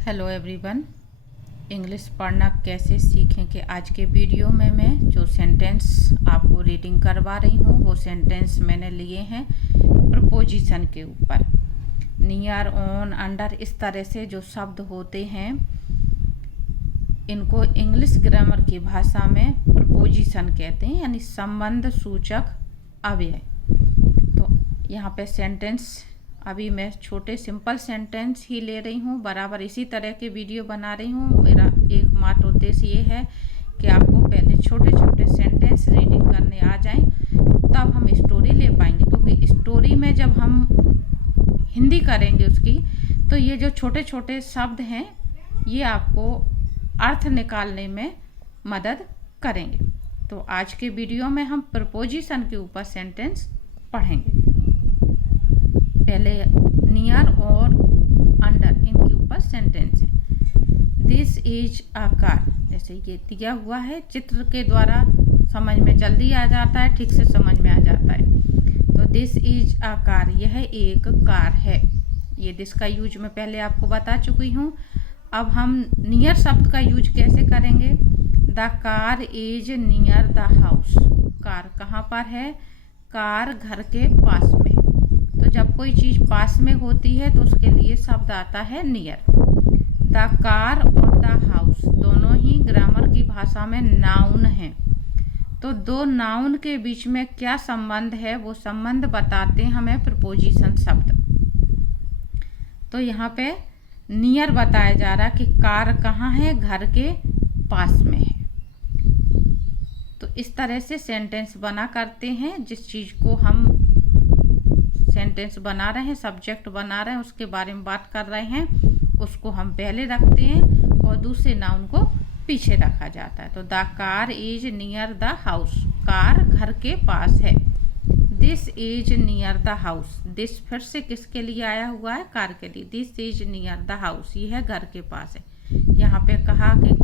Hello everyone. English पढ़ना कैसे सीखें के आज के वीडियो में मैं जो सेंटेंस आपको रीडिंग करवा रही हूँ वो सेंटेंस मैंने लिए हैं प्रपोजिशन के ऊपर। नियर, ऑन, अंडर, इस तरह से जो शब्द होते हैं इनको इंग्लिश ग्रामर की भाषा में प्रपोजिशन कहते हैं, यानी संबंध सूचक अव्यय। तो यहाँ पे सेंटेंस अभी मैं छोटे सिंपल सेंटेंस ही ले रही हूँ, बराबर इसी तरह के वीडियो बना रही हूँ। मेरा एकमात्र उद्देश्य ये है कि आपको पहले छोटे छोटे सेंटेंस रीडिंग करने आ जाएं, तब हम स्टोरी ले पाएंगे। क्योंकि स्टोरी में जब हम हिंदी करेंगे उसकी, तो ये जो छोटे छोटे शब्द हैं ये आपको अर्थ निकालने में मदद करेंगे। तो आज के वीडियो में हम प्रपोजिशन के ऊपर सेंटेंस पढ़ेंगे। पहले नियर और अंडर, इनके ऊपर सेंटेंस है। दिस इज अ कार, जैसे ये दिया हुआ है चित्र के द्वारा समझ में जल्दी आ जाता है, ठीक से समझ में आ जाता है। तो दिस इज अ कार, यह एक कार है। ये दिस का यूज मैं पहले आपको बता चुकी हूँ। अब हम नियर शब्द का यूज कैसे करेंगे। The car is near the house, car कहाँ पर है, कार घर के पास में। तो जब कोई चीज़ पास में होती है तो उसके लिए शब्द आता है नियर। द कार और द हाउस दोनों ही ग्रामर की भाषा में नाउन हैं। तो दो नाउन के बीच में क्या संबंध है, वो संबंध बताते हैं हमें प्रपोजिशन शब्द। तो यहाँ पे नियर बताया जा रहा है कि कार कहाँ है, घर के पास में है। तो इस तरह से सेंटेंस बना करते हैं। जिस चीज़ को हम सेंटेंस बना रहे हैं, सब्जेक्ट बना रहे हैं, उसके बारे में बात कर रहे हैं, उसको हम पहले रखते हैं और दूसरे नाउन को पीछे रखा जाता है। तो the car is near the house, car घर के पास है। This is near the house, this फिर से किसके लिए आया हुआ है, कार के लिए। This is near the house, यह है घर के पास है। यहाँ पे कहा कि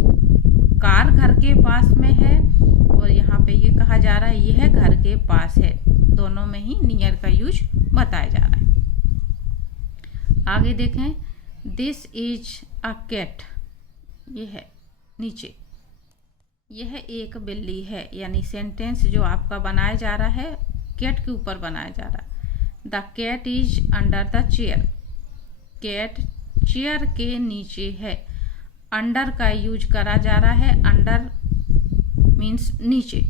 कार घर के पास में है और यहाँ पे ये कहा जा रहा है यह घर के पास है। दोनों में ही नियर का यूज बताया जा रहा है। आगे देखें, दिस इज अ कैट, ये है नीचे, यह एक बिल्ली है। यानी सेंटेंस जो आपका बनाया जा रहा है कैट के ऊपर बनाया जा रहा है। The cat is under the chair, cat chair के नीचे है। अंडर का यूज करा जा रहा है, अंडर मीन्स नीचे।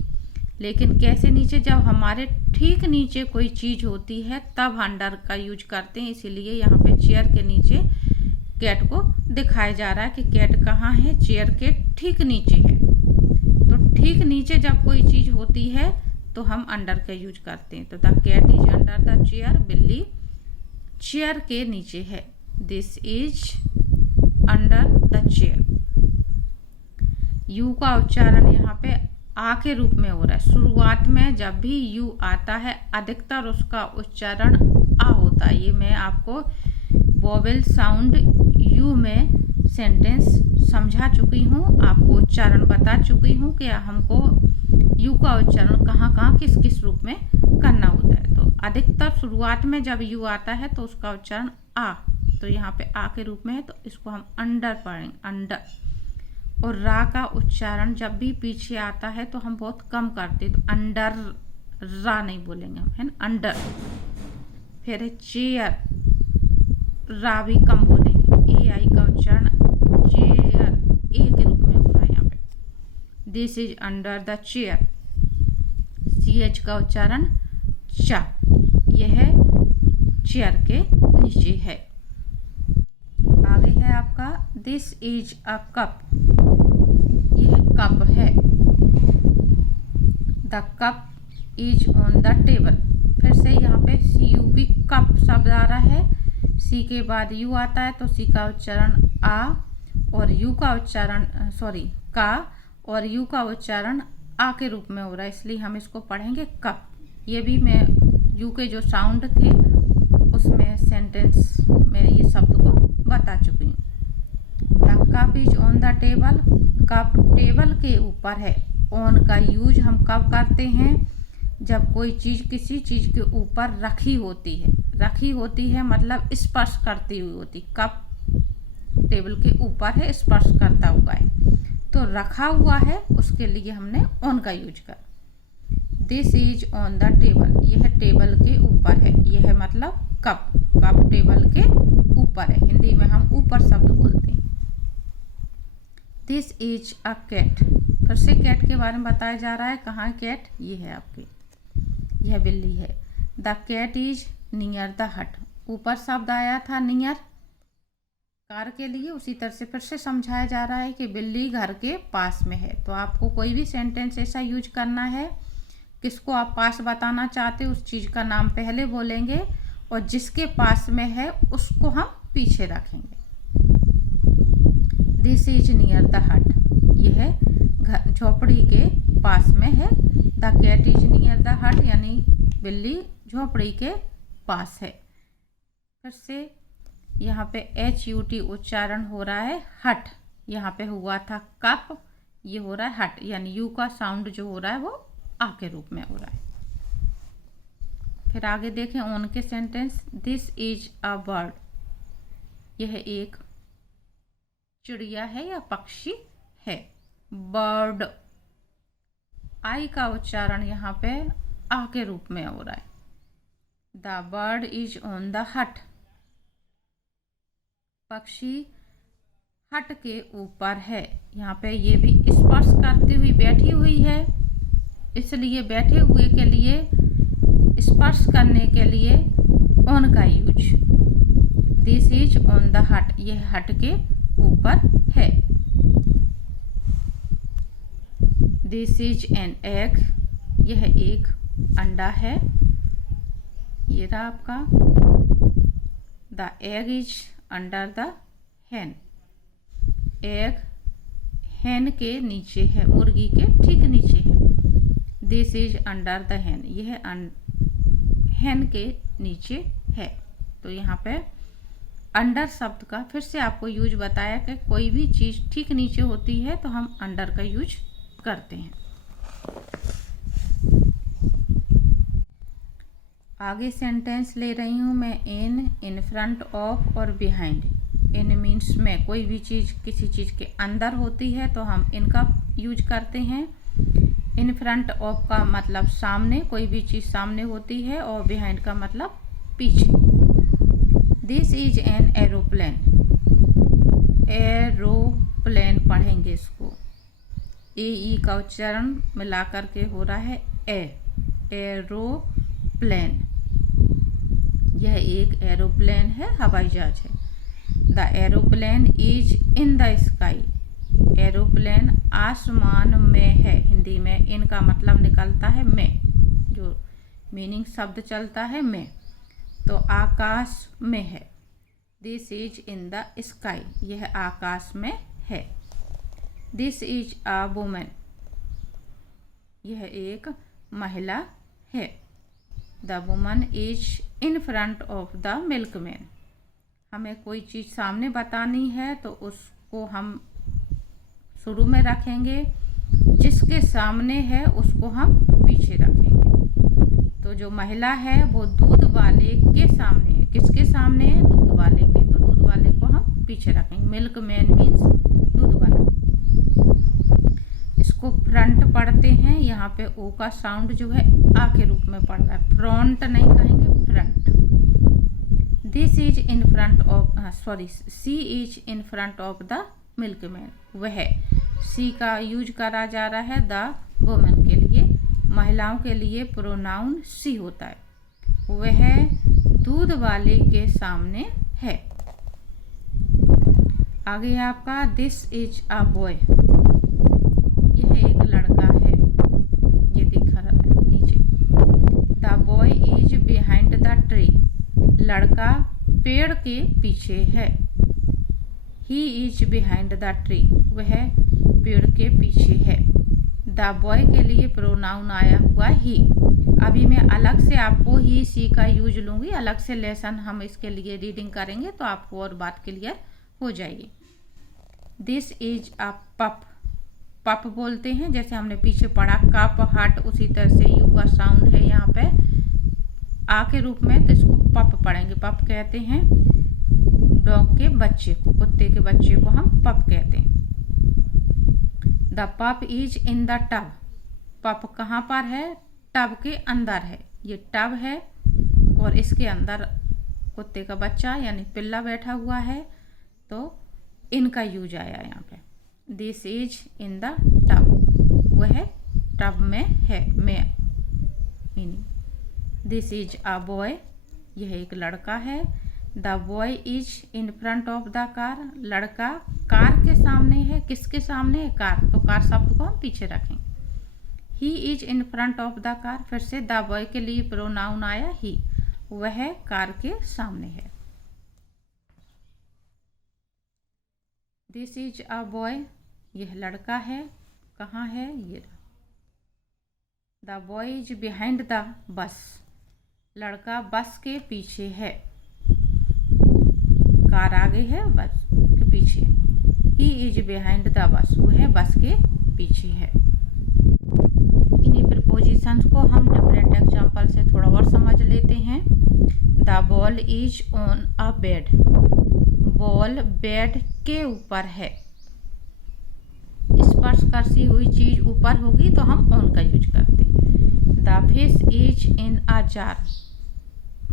लेकिन कैसे नीचे, जब हमारे ठीक नीचे कोई चीज़ होती है तब अंडर का यूज करते हैं। इसीलिए यहाँ पे चेयर के नीचे कैट को दिखाया जा रहा है कि कैट कहाँ है, चेयर के ठीक नीचे है। तो ठीक नीचे जब कोई चीज़ होती है तो हम अंडर का यूज करते हैं। तो the cat is under the chair, बिल्ली चेयर के नीचे है। This is under the chair. U का उच्चारण यहाँ पे आ के रूप में हो रहा है। शुरुआत में जब भी यू आता है अधिकतर उसका उच्चारण आ होता है। ये मैं आपको वोवेल साउंड यू में सेंटेंस समझा चुकी हूँ, आपको उच्चारण बता चुकी हूँ कि हमको यू का उच्चारण कहाँ कहाँ किस किस रूप में करना होता है। तो अधिकतर शुरुआत में जब यू आता है तो उसका उच्चारण आ, तो यहाँ पे आ के रूप में है, तो इसको हम अंडर पढ़ेंगे, अंडर। और रा का उच्चारण जब भी पीछे आता है तो हम बहुत कम करते हैं, तो अंडर रा नहीं बोलेंगे हम, है ना, अंडर। फिर है चेयर, रा भी कम बोलेंगे। ए आई का उच्चारण चेयर ए के रूप में हो रहा है यहाँ पे। This is under the chair, C H का उच्चारण चा, यह चेयर के नीचे है। आगे है आपका दिस इज अ कप, यह कप है। The cup is on the table, फिर से यहाँ पे सी यू पी कप शब्द आ रहा है। सी के बाद यू आता है तो सी का उच्चारण आ और यू का उच्चारण का और यू का उच्चारण आ के रूप में हो रहा है, इसलिए हम इसको पढ़ेंगे कप। ये भी मैं यू के जो साउंड थे उसमें सेंटेंस में ये शब्द को बता चुकी हूँ। The cup is on the table, cup table के ऊपर है। ऑन का यूज हम कब करते हैं, जब कोई चीज़ किसी चीज़ के ऊपर रखी होती है मतलब स्पर्श करती हुई होती। कप टेबल के ऊपर है, स्पर्श करता हुआ है। तो रखा हुआ है उसके लिए हमने ऑन का यूज कर। This is on the table, यह टेबल के ऊपर है, यह मतलब कप, कप टेबल के ऊपर है। हिंदी में हम ऊपर शब्द बोलते हैं। दिस इज अ कैट, फिर से कैट के बारे में बताया जा रहा है। कहाँ है कैट? ये है आपके, यह बिल्ली है। The cat is near the hut, ऊपर शब्द आया था नियर कार के लिए, उसी तरह से फिर से समझाया जा रहा है कि बिल्ली घर के पास में है। तो आपको कोई भी सेंटेंस ऐसा यूज करना है, किसको आप पास बताना चाहते हो उस चीज़ का नाम पहले बोलेंगे और जिसके पास में है उसको हम पीछे रखेंगे। दिस इज नियर द हट, यह झोपड़ी के पास में है। The cat is near the hut, यानी बिल्ली झोपड़ी के पास है। फिर से यहाँ पे HUT उच्चारण हो रहा है। हट, यहाँ पे हुआ था कप, ये हो रहा है हट, यानी यू का साउंड जो हो रहा है वो आ के रूप में हो रहा है। फिर आगे देखें ऑन के sentence. This is a bird, यह एक चिड़िया है या पक्षी है। बर्ड, आई का उच्चारण यहाँ पे आ के रूप में हो रहा है। The bird is on the हट, पक्षी हट के ऊपर है। यहाँ पे ये भी स्पर्श करती हुई बैठी हुई है, इसलिए बैठे हुए के लिए स्पर्श करने के लिए ऑन का use. This is on the हट, यह हट के ऊपर है। दिस इज एन एग, यह एक अंडा है। ये रहा आपका। The egg is under the hen, egg hen के नीचे है, मुर्गी के ठीक नीचे है। This is under the hen, यह हैन के नीचे है। तो यहाँ पे अंडर शब्द का फिर से आपको यूज बताया कि कोई भी चीज़ ठीक नीचे होती है तो हम अंडर का यूज करते हैं। आगे सेंटेंस ले रही हूँ मैं। इन फ्रंट ऑफ और बिहाइंड। इन मीन्स में कोई भी चीज़ किसी चीज़ के अंदर होती है तो हम इनका यूज करते हैं। इन फ्रंट ऑफ का मतलब सामने, कोई भी चीज़ सामने होती है, और बिहाइंड का मतलब पीछे। This is an aeroplane, aeroplane पढ़ेंगे इसको, ई का उच्चारण मिला करके हो रहा है एरोप्लेन। यह एक एरोप्लेन है, हवाई जहाज है। The aeroplane is in the sky, aeroplane आसमान में है। हिंदी में इनका मतलब निकलता है में, जो मीनिंग शब्द चलता है में, तो आकाश में है। This is in the sky, यह आकाश में है। दिस इज अ वुमन, यह एक महिला है। The woman is in front of the milkman, हमें कोई चीज़ सामने बतानी है तो उसको हम शुरू में रखेंगे, जिसके सामने है उसको हम पीछे रखेंगे। तो जो महिला है वो दूध वाले के सामने है। किसके सामने है? दूध वाले के, तो दूध वाले को हम पीछे रखेंगे। मिल्कमैन मीन्स दूध वाला। इसको फ्रंट पढ़ते हैं, यहाँ पे ओ का साउंड जो है आ के रूप में पढ़ रहा है, फ्रंट नहीं कहेंगे, front. This is in front of, sorry, she is in front of the milkman, वह सी का यूज करा जा रहा है द वुमन के लिए। महिलाओं के लिए प्रोनाउन सी होता है। वह दूध वाले के सामने है। आगे आपका दिस इज अ बॉय, यह एक लड़का है, ये दिख रहा है नीचे। The boy is behind the tree, लड़का पेड़ के पीछे है। He is behind the tree, वह पेड़ के पीछे है। द बॉय के लिए प्रोनाउन आया हुआ ही। अभी मैं अलग से आपको ही सी का यूज लूँगी, अलग से लेसन हम इसके लिए रीडिंग करेंगे तो आपको और बात क्लियर हो जाएगी। दिस इज अ पप, पप बोलते हैं, जैसे हमने पीछे पढ़ा कप हट, उसी तरह से यू का साउंड है यहाँ पे आ के रूप में, तो इसको पप पढ़ेंगे। पप कहते हैं डॉग के बच्चे को, कुत्ते के बच्चे को हम पप कहते हैं। द पप इज इन द टब। पप कहाँ पर है? टब के अंदर है। ये टब है और इसके अंदर कुत्ते का बच्चा यानी पिल्ला बैठा हुआ है, तो इनका यूज आया यहाँ पे। This is in the tub, वह टब में है, में meaning. This is a boy, यह एक लड़का है। The boy is in front of the car, लड़का कार के सामने है। किसके सामने है? कार, तो कार शब्द को हम पीछे रखें। He is in front of the car, फिर से द बॉय के लिए प्रोनाउन आया ही, वह कार के सामने है। दिस इज अ बॉय, यह लड़का है। कहाँ है? ये। The boy is behind the bus, लड़का बस के पीछे है। कार आगे है, बस के पीछे। He is behind the bus, वह बस के पीछे है। इन्हीं प्रीपोजिशंस को हम डिफरेंट एग्जाम्पल से थोड़ा और समझ लेते हैं। The ball is on a bed, ball bed के ऊपर है। स्पर्शकर्षी हुई चीज ऊपर होगी तो हम ऑन का यूज करते हैं। The fish is in a jar,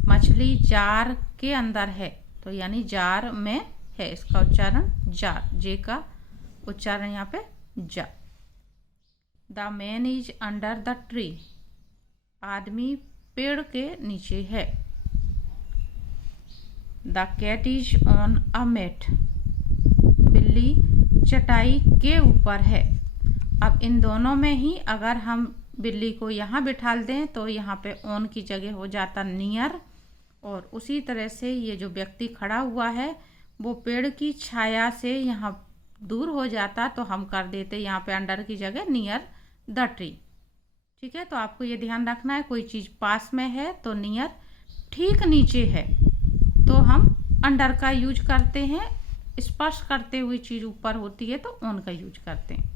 मछली जार के अंदर है, तो यानी जार में है। इसका उच्चारण जार, जे का उच्चारण यहाँ पे जा। The man is under the tree, आदमी पेड़ के नीचे है। The cat is on a mat, बिल्ली चटाई के ऊपर है। अब इन दोनों में ही अगर हम बिल्ली को यहाँ बिठा दें तो यहाँ पे ऑन की जगह हो जाता नियर, और उसी तरह से ये जो व्यक्ति खड़ा हुआ है वो पेड़ की छाया से यहाँ दूर हो जाता, तो हम कर देते यहाँ पे अंडर की जगह नियर द ट्री। ठीक है, तो आपको ये ध्यान रखना है, कोई चीज़ पास में है तो नियर, ठीक नीचे है तो हम अंडर का यूज करते हैं। स्पर्श करते हुए चीज़ ऊपर होती है तो ऑन का यूज करते हैं।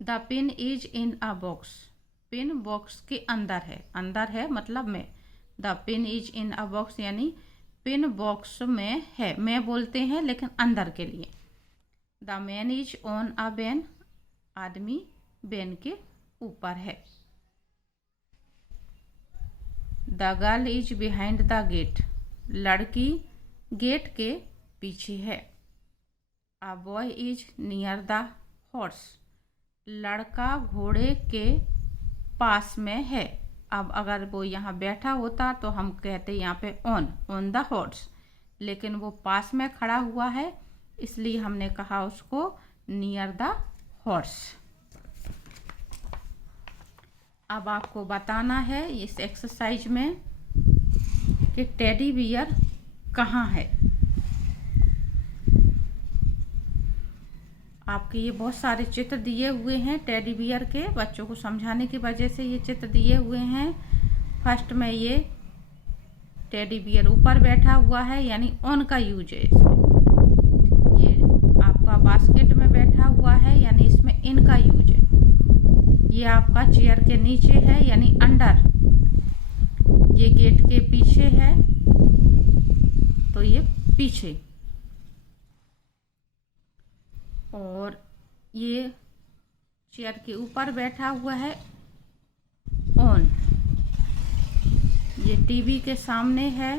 The pin is in a box, pin box के अंदर है मतलब में। The pin is in a box यानी पिन बॉक्स में है, में बोलते हैं लेकिन अंदर के लिए। The man is on a bench, आदमी बेन के ऊपर है। The girl is behind the gate, लड़की गेट के पीछे है। A boy is near the horse, लड़का घोड़े के पास में है। अब अगर वो यहाँ बैठा होता तो हम कहते यहाँ पे ऑन द हॉर्स, लेकिन वो पास में खड़ा हुआ है इसलिए हमने कहा उसको नियर द हॉर्स। अब आपको बताना है इस एक्सरसाइज में कि टेडी बियर कहाँ है। आपके ये बहुत सारे चित्र दिए हुए हैं टेडी बियर के, बच्चों को समझाने की वजह से ये चित्र दिए हुए हैं। फर्स्ट में ये टेडी बियर ऊपर बैठा हुआ है यानी ऑन का यूज है इसमें। ये आपका बास्केट में बैठा हुआ है यानी इसमें इन का यूज है। ये आपका चेयर के नीचे है यानी अंडर। ये गेट के पीछे है तो ये पीछे, और ये चेयर के ऊपर बैठा हुआ है ऑन। ये टीवी के सामने है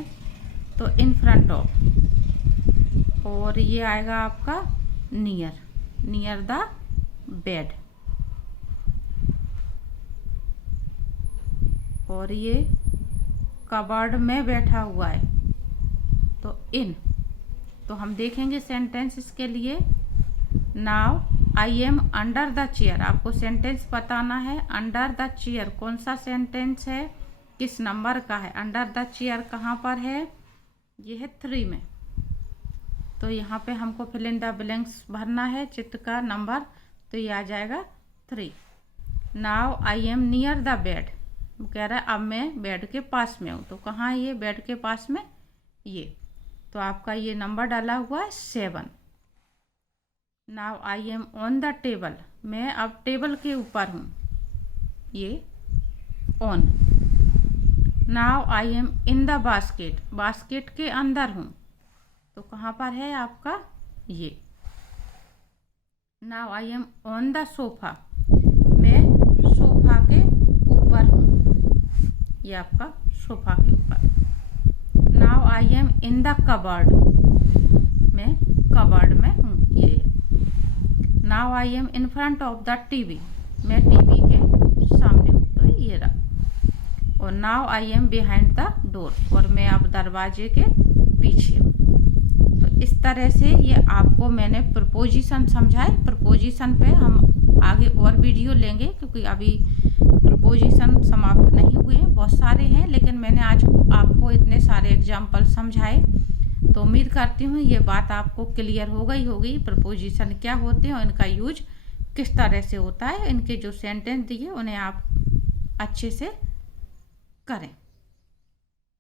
तो इन फ्रंट ऑफ, और ये आएगा आपका नियर द बेड, और ये कबर्ड में बैठा हुआ है तो इन। तो हम देखेंगे सेंटेंस इसके लिए। Now I am under the chair, आपको सेंटेंस बताना है। अंडर द चेयर कौन सा सेंटेंस है, किस नंबर का है? अंडर द चेयर कहाँ पर है? ये है 3 में। तो यहाँ पे हमको फिल इन द ब्लैंक्स भरना है चित्र का नंबर, तो ये आ जाएगा 3। Now I am near the bed, कह रहा है अब मैं बेड के पास में हूँ। तो कहाँ है ये बेड के पास में? ये, तो आपका ये नंबर डाला हुआ है 7। Now I am on the table, मैं अब टेबल के ऊपर हूँ, ये on. Now I am in the basket, basket के अंदर हूँ, तो कहाँ पर है आपका ये। Now I am on the sofa, मैं सोफा के ऊपर हूँ, ये आपका सोफा के ऊपर। Now I am in the cupboard, मैं कबर्ड में हूँ, ये। Now I am in front of the TV, मैं टीवी के सामने हूँ, तो ये रहा। और now I am behind the door, और मैं अब दरवाजे के पीछे हूँ। तो इस तरह से ये आपको मैंने प्रपोजिशन समझाए। प्रपोजिशन पे हम आगे और वीडियो लेंगे, क्योंकि अभी प्रपोजिशन समाप्त नहीं हुए, बहुत सारे हैं, लेकिन मैंने आज आपको इतने सारे एग्जाम्पल समझाए। तो उम्मीद करती हूँ ये बात आपको क्लियर हो गई होगी, प्रपोजिशन क्या होते हैं और इनका यूज किस तरह से होता है। इनके जो सेंटेंस दिए उन्हें आप अच्छे से करें।